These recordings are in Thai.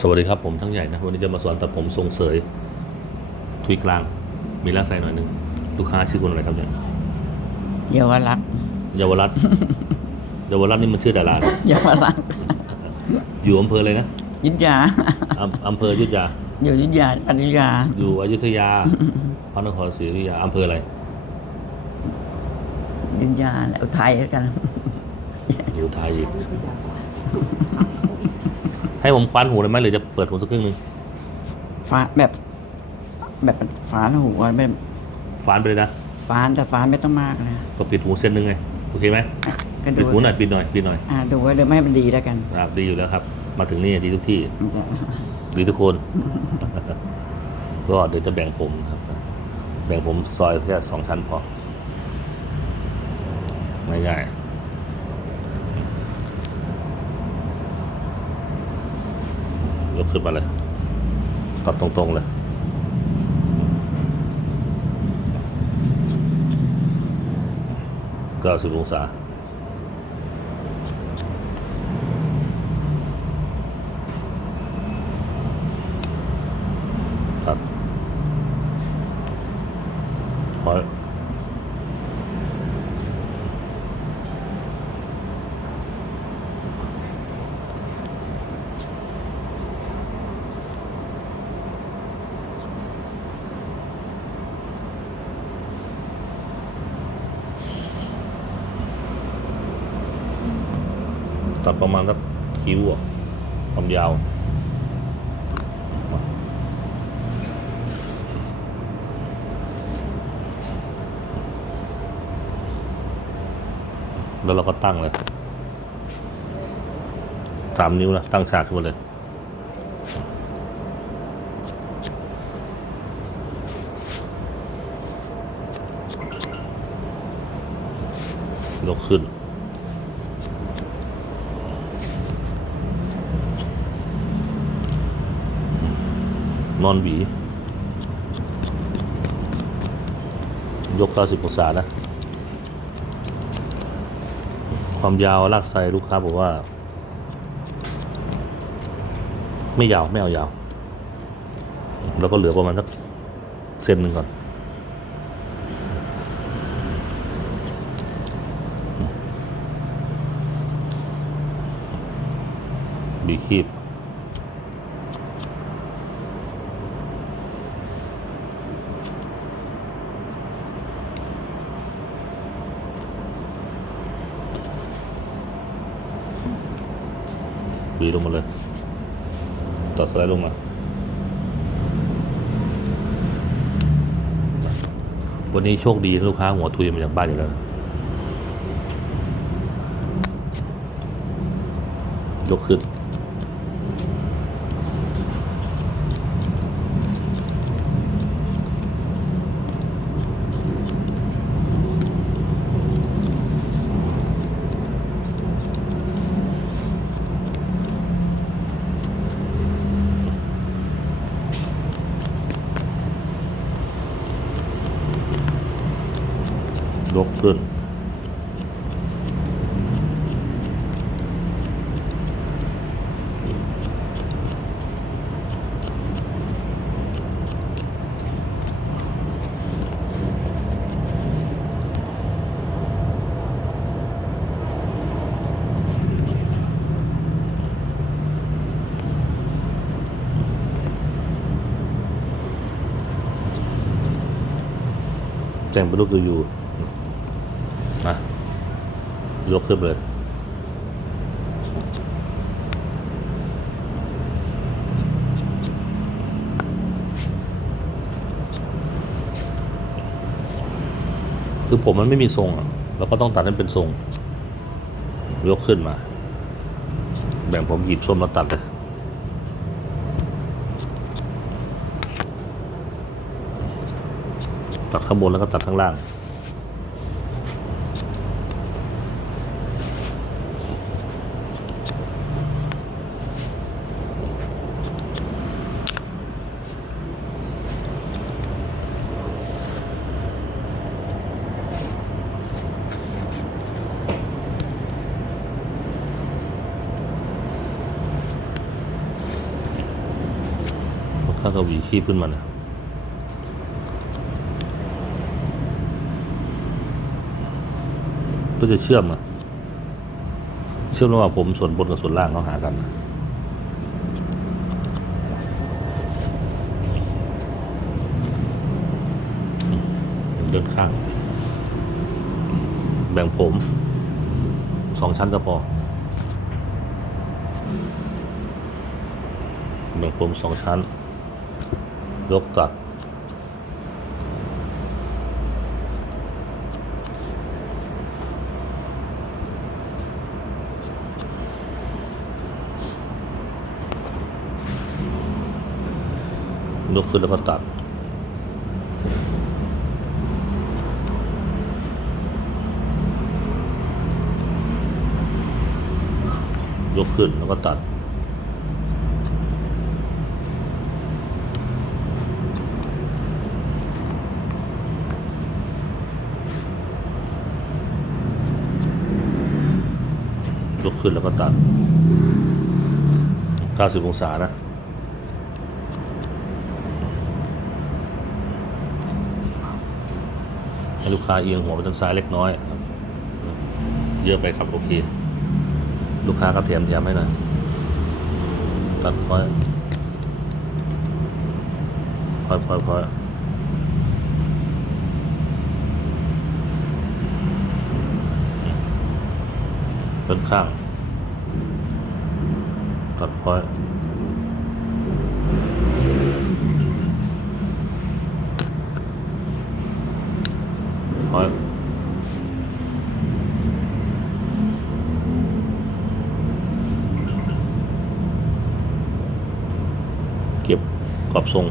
สวัสดีครับผมทั้งใหญ่นะวันนี้จะมาสอนตัดผมทรงเสยทุยกลาง มีลากไซหน่อยหนึ่งลูกค้าชื่อคุณอะไรครับเนี่ยเยาวรักษณ์เยาวรัตน์ เยาวรัตน์นี่มันชื่อดารานะเยาวรักษณ์อยู่อำเภออะไรนะยุทธยา อำอำเภออยุธยา อยู่ยุทธยาอยุธยาอยู่อยุธยาพระนครศรีอยุธยาอำเภออะไรยุทธยาอุทัยแล้วกัน อยู่ไทยอีก ให้ผมคว้านหูเลยไหมหรือจะเปิดหูสักครึ่งหนึ่งฟ้าแบบ แบบฟ้านหัวแบบฟานไปเลยนะฟ้านแต่ฟ้านไม่ต้องมากนะก็ปิดหูเส้นหนึ่งไงโอเคไหมก็ปิดูดหูหน่อยปิดหน่อยปิดหน่อยอ่าดูไว้เดี๋ยวไม่ให้มันดีแล้วกันอะดีอยู่แล้วครับ มาถึงนี่ดีทุกที่มันจะดีทุกคน ก็เดี๋ยวจะแบ่งผมครับ แบ่งผมซอยแค่สองชั้นพอง่ายๆย กขึ้นมาเลยตัดตรงๆเลยเก้าสิบองศา ตัดประมาณสักคิ้วอะความยาวแล้วเราก็ตั้งเลยสามนิ้วนะ ตั้งฉากขึ้นมาเลย ยกขึ้น นอนหวี ยก 90องศานะ ความยาวลากไซลูกค้าบอกว่า ไม่ยาว ไม่เอายาว แล้วก็เหลือประมาณสักเซนหนึ่งก่อน บีคีบีลงมาเลยตัดสไลด์ลงมาวันนี้โชคดีลูกค้าหัวทุยมาจากบ้านอยู่แล้วนะยกขึ้น ยกขึ้น แจ้งเป็นลูกอยู่ๆนะยกขึ้นเลยคือผมมันไม่มีทรงอะเราก็ต้องตัดให้เป็นทรง ยกขึ้นมา แบ่งผมหยิบส้มมาตัดเลย ตัดข้างบนแล้วก็ตัดข้างล่าง ข้างกวีชีพขึ้นมานะ ก็จะเชื่อมอะเชื่อมระหว่างผมส่วนบนกับส่วนล่างเขาหากันเดินข้าง แบ่งผมสองชั้นก็พอ แบ่งผมสองชั้น ยกตัด ยกขึ้นแล้วก็ตัด ยกขึ้นแล้วก็ตัด ยกขึ้นแล้วก็ตัด 90 องศานะ ให้ลูกค้าเอียงหัวไปทางซ้ายเล็กน้อยเยอะไปครับโอเค ลูกค้าก็เทียมเทียมให้หน่อยตัดค่อยค่อยค่อยค่อยเป็นข้างตัดค่อย ค่อยเก็บกรอบทรง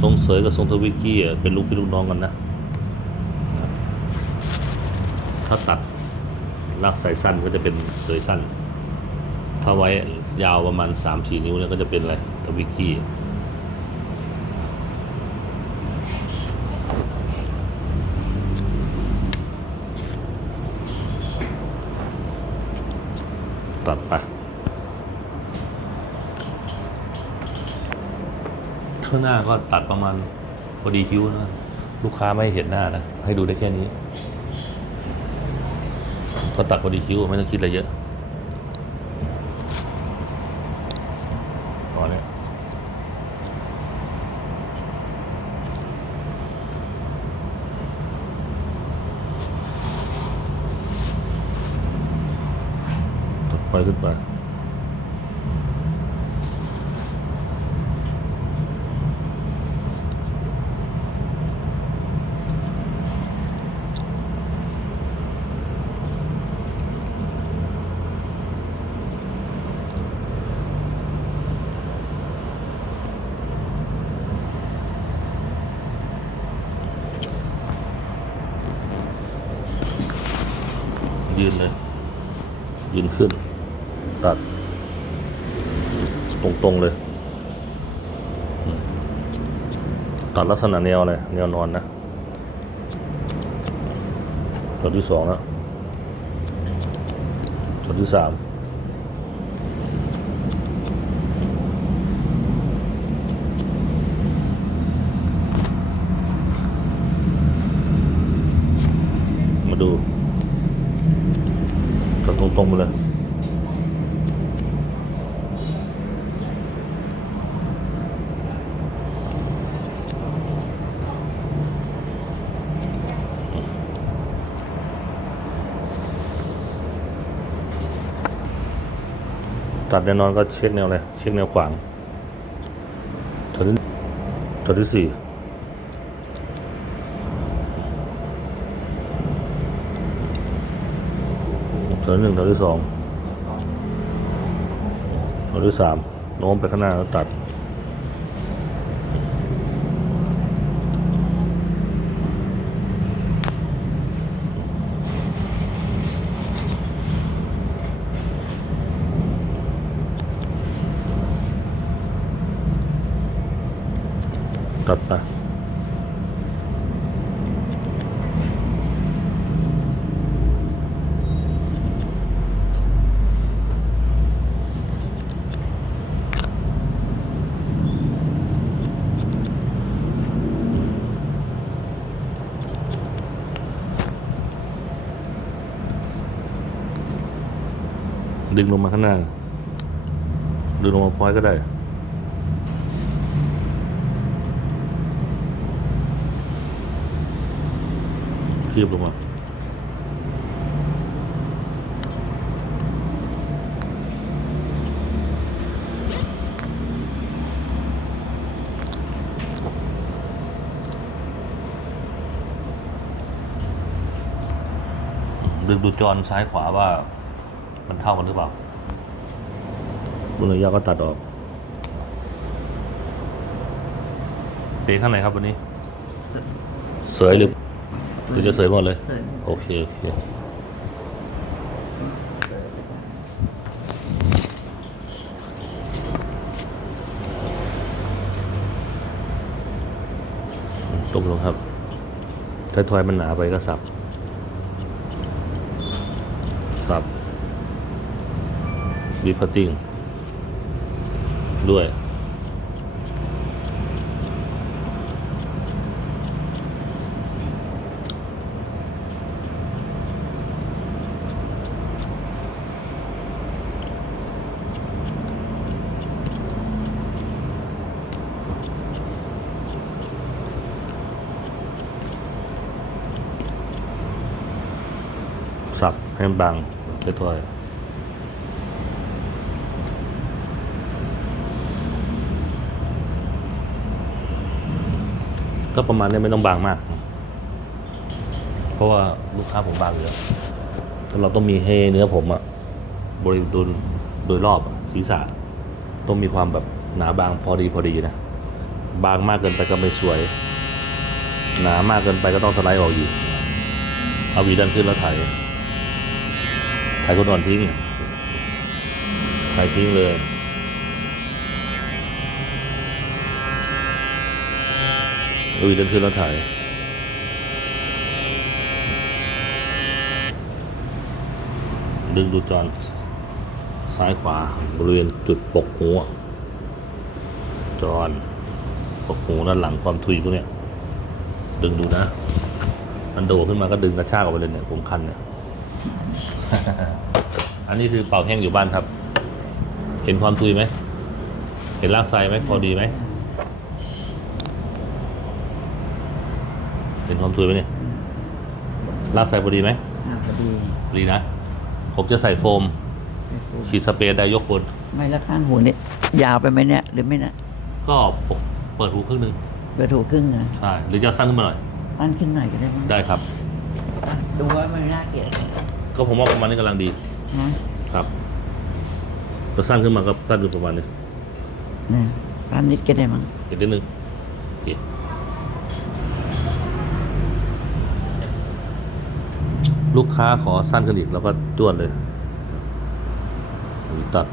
ทรงเสยกับทรงทวิกกี้เป็นลูกพี่ลูกน้องกันนะ ถ้าตัดลากสายสั้นก็จะเป็นเสยสั้น ถ้าไว้ยาวประมาณสามสี่นิ้วเนี่ยก็จะเป็นอะไรทวิกี้กี้ ตัดไป ข้างหน้าก็ตัดประมาณพอดีคิ้วนะลูกค้าไม่เห็นหน้านะ ให้ดูได้แค่นี้ ก็ตัดพอดีคิ้วไม่ต้องคิดอะไรเยอะพอแล้วตัดไปขึ้นไป ยืนเลย ยืนขึ้น ตัด ตรง ๆ เลย ตัดลักษณะแนวเลยแนวนอนนะตัวที่สองแล้วตัวที่สามมาดู เลยตัดแน่นอนก็เช็คแนวอะไรเช็คแนวขวางตัวที่ตัวที่สี่ตั วหนึ่งแถวที่สองแถวที่สามโน้มไปข้างหน้าแล้วตัดไป ดึงลงมาข้างหน้า ดึงลงมาพอยก็ได้คลีบลงมาดึงดูจรซ้ายขวาว่า มันเท่ากันหรือเปล่าบุญระยะก็ตัดออกเตะข้างไหนครับวันนี้ เสยหรือหรือจะเสยหมดเลยเสยหมดโอเค โอเคตกลงครับถ้าทอยมันหนาไปก็สับ สับ บีพัตติ้งด้วย สับให้มันบางถ้อย ก็ประมาณนี้ไม่ต้องบางมาก เพราะว่าลูกค้าผมบางเยอะแล้วเราต้องมีให้เนื้อผมอะบริบูรณ์โดยรอบศีรษะต้องมีความแบบหนาบางพอดีพอดีนะ บางมากเกินไปก็ไม่สวย หนามากเกินไปก็ต้องสไลด์ออกอยู่เอาวีดันขึ้นแล้วถ่ายถ่ายคนอ่อนทิ้งถ่ายทิ้งเลย เอาหวีดันขึ้นแล้วถ่ายดึงดูจอนซ้ายขวาบริเวณจุดปกหัวจอนปกหูด้านหลังความทุยพวกเนี้ยดึงดูนะ มันโดดขึ้นมาก็ดึงกระชากออกไปเลยเนี่ยผมคันเนี่ย อันนี้คือเป่าแห้งอยู่บ้านครับ เห็นความทุยไหม เห็นรากไซไหมพอดีไหม เห็นความทุยไหมเนี่ยรากไซพอดีไหมอ่าพอดีดีนะ ผมจะใส่โฟม ฉีดสเปรย์ไดโยกคนไม่และข้างหูเนี่ยยาวไปไหมเนี่ยหรือไม่นะก็เปิดหูครึ่งหนึ่งเปิดหูครึ่งนะใช่หรือจะสั้นขึ้นมาหน่อยตั้นขึ้นหน่อยก็ได้มั้งได้ครับ ดูว่ามันน่าเกลียดเลยก็ผมว่าประมาณนี้กำลังดีนะครับจะสั้นขึ้นมาก็สั้นอยู่ประมาณนี้นะตั้นนิดก็ได้มั้งอีกนิดนึงโอเค ลูกค้าขอสั้นขึ้นอีกแล้วก็จ้วนเลยตัด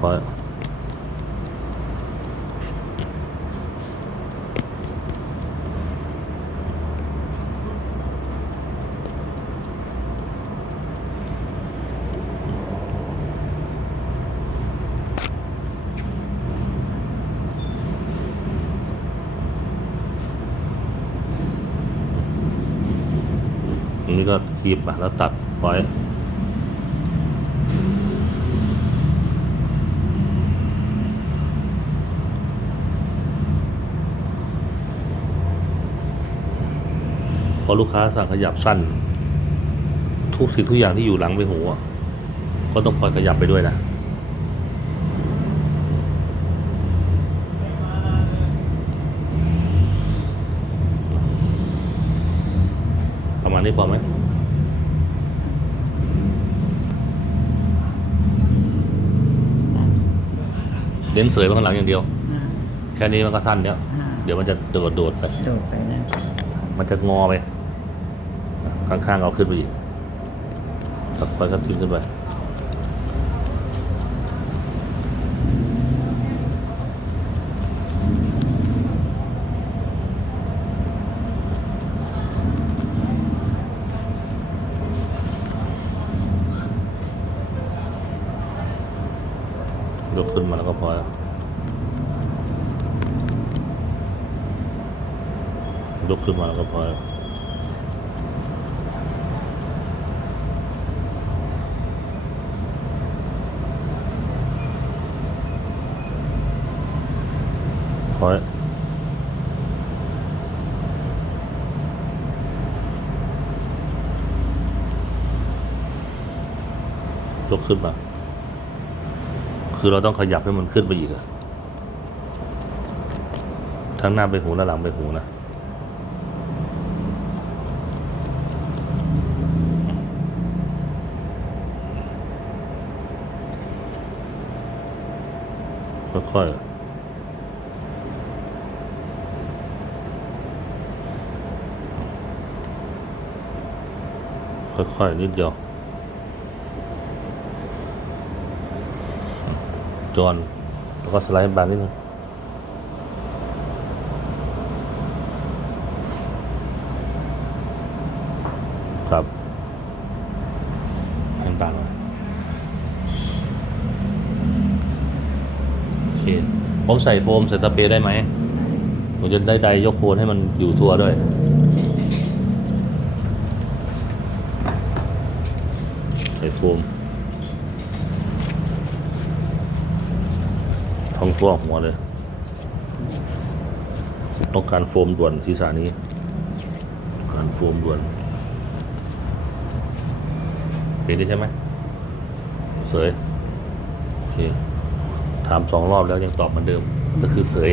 พออัน นี้ก็คีบมาแล้วตัดปล่อยพอลูกค้าสั่งขยับสั้น ทุกสิ่งทุกอย่างที่อยู่หลังไปหูอะก็ต้องคอยขยับไปด้วยนะประมาณนี้พอไหมเน้นเสยไปข้างหลังอย่างเดียว อ่าแค่นี้มันก็สั้นแล้วอ่าเดี๋ยวมันจะโดดโดดๆไป โดดไปนะมันจะงอไป ข้างๆเอาขึ้นไปอีกตัดไปก็ทิ้งขึ้นไป ยกขึ้นมาแล้วก็ ยกขึ้นมาก็พอพอแล้วยกขึ้นมา คือเราต้องขยับให้มันขึ้นไปอีกอะทั้งหน้าไปหูและหลังไปหูนะ ค่อยๆ ค่อยๆ นิดเดียว จอน แล้วก็สไลด์บานนิดนึงครับให้บางหน่อยโอเค ผมใส่โฟมใส่สเปรย์ได้ไหมผมจะได้ไดยกโคนให้มันอยู่ตัวด้วย ใส่โฟมท้องทั่วหัวเลย ต้องการโฟมด่วนศีรษะนี้การโฟมด่วนเป็นได้ใช่ไหมเสยโอเค ถามสองรอบแล้วยังตอบเหมือนเดิมก็คือเสย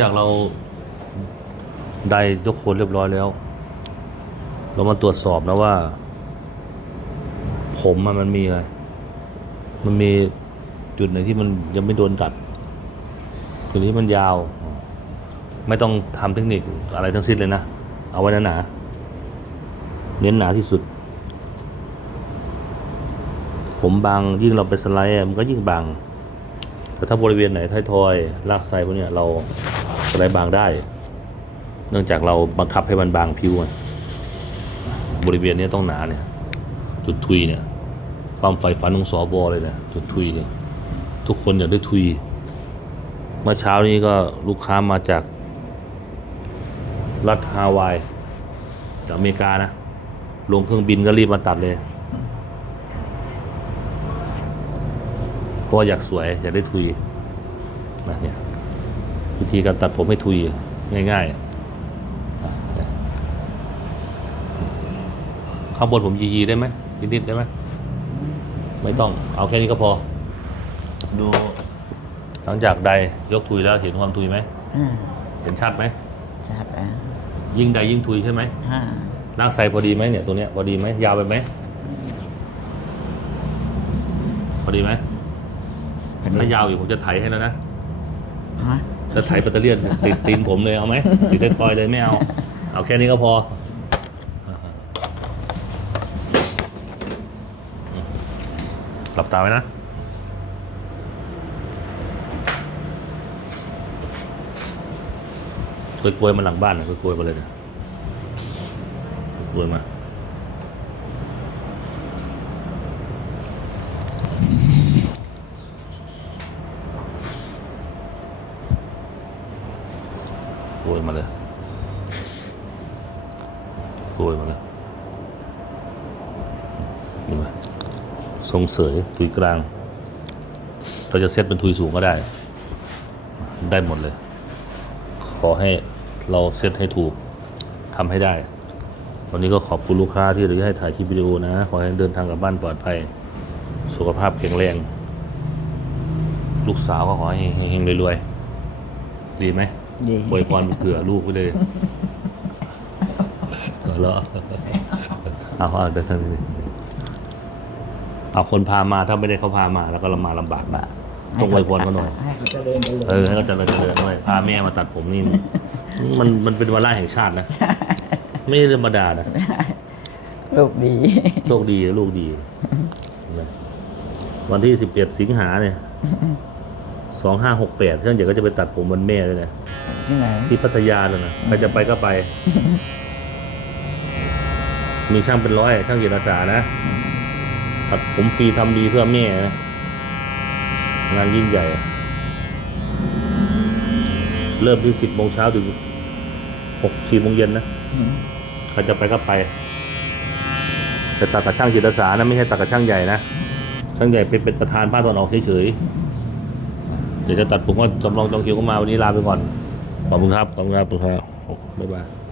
จากเราได้ยกคนเรียบร้อยแล้ว เรามาตรวจสอบนะว่า ผมมันมีอะไร มันมีจุดไหนที่มันยังไม่โดนตัด จุดนี้มันยาว ไม่ต้องทำเทคนิคอะไรทั้งสิ้นเลยนะ เอาไว้หนาๆเน้นหนาที่สุด ผมบางยิ่งเราไปสไลด์มันก็ยิ่งบางแต่ถ้าบริเวณไหนท้ายทอยลากไซพวกเนี้ยเรา สไลด์บางได้ เนื่องจากเราบังคับให้มันบางผิวอะบริเวณนี้ต้องหนาเนี่ย จุดทุยเนี่ย ความใฝ่ฝันของสอบอเลยเนี่ยจุดทุยเนี่ย ทุกคนอยากได้ทุย เมื่อเช้านี้ก็ลูกค้ามาจาก รัฐฮาวาย จากอเมริกานะ ลงเครื่องบินก็รีบมาตัดเลยเพราะอยากสวยอยากได้ทุยนะเนี่ย วิธีการตัดผมให้ทุยง่ายๆอะเนี่ยข้างบนผมยีๆได้ไหมนิดๆได้ไหมไม่ต้องเอาแค่นี้ก็พอ ดูหลังจากใดยกทุยแล้วเห็นความทุยไหมอ่าเห็นชัดไหมชัดอะยิ่งใดยิ่งทุยใช่ไหมห้าลากไซพอดีไหมเนี่ยตัวเนี้ยพอดีไหมยาวไปไหมพอดีไหมถ้ายาวอยู่ผมจะไถให้แล้วนะ ฮะจะไถปัตเตอร์เลียนติดตีนผมเลยเอาไหมติดได้ทอยเลยไม่เอา เอาแค่นี้ก็พอ หลับตาไว้นะกลวยๆมาหลังบ้านนะกลวยๆมาเลยนะกลวยมา โรยมาเลย โรยมาเลยเห็นไหมทรงเสยทุยกลาง เราจะเซตเป็นทุยสูงก็ได้ ได้หมดเลย ขอให้เราเซตให้ถูกทำให้ได้ วันนี้ก็ขอบคุณลูกค้าที่อนุญาตให้ถ่ายคลิปวิดีโอนะ ขอให้เดินทางกลับบ้านปลอดภัย สุขภาพแข็งแรง ลูกสาวก็ขอให้เฮงๆรวยๆ ดีไหมดี อวยพรเผื่อลูกไปเลย เอาแล้วเอาเอาเดินทางนี้เอาคนพามาถ้าไม่ได้เขาพามา แล้วก็เรามาลำบากนะต้องอวยพรเขาหน่อยให้เขาเจริญเจริญเออให้เขาเจริญเจริญหน่อยพาแม่มาตัดผมนี่ มันมันเป็นวาระแห่งชาตินะ ไม่ใช่ธรรมดานะลูกดีโชคดีลูกดีนะวันที่สิบเอ็ดสิงหาเนี่ยสองห้าหกแปดเพื่อนเดี๋ยวก็จะไปตัดผมวันแม่เลยนะที่ไหนที่พัทยาเลยนะใครจะไปก็ไป มีช่างเป็นร้อย ช่างเกียรติอาสานะตัดผมฟรีทำดีเพื่อแม่นะงานยิ่งใหญ่ เริ่มที่สิบโมงเช้าถึงหกสี่โมงเย็นนะใครจะไปก็ไป แต่ตัดกับช่างจิตอาสานะ ไม่ใช่ตัดกับช่างใหญ่นะ ช่างใหญ่เป็นเป็นประธานภาคตะวันออกเฉยๆเดี๋ยวจะตัดผมก็จำลองจองคิวก็มาวันนี้ลาไปก่อนขอบคุณครับขอบคุณครับขอบคุณครับบ๊ายบาย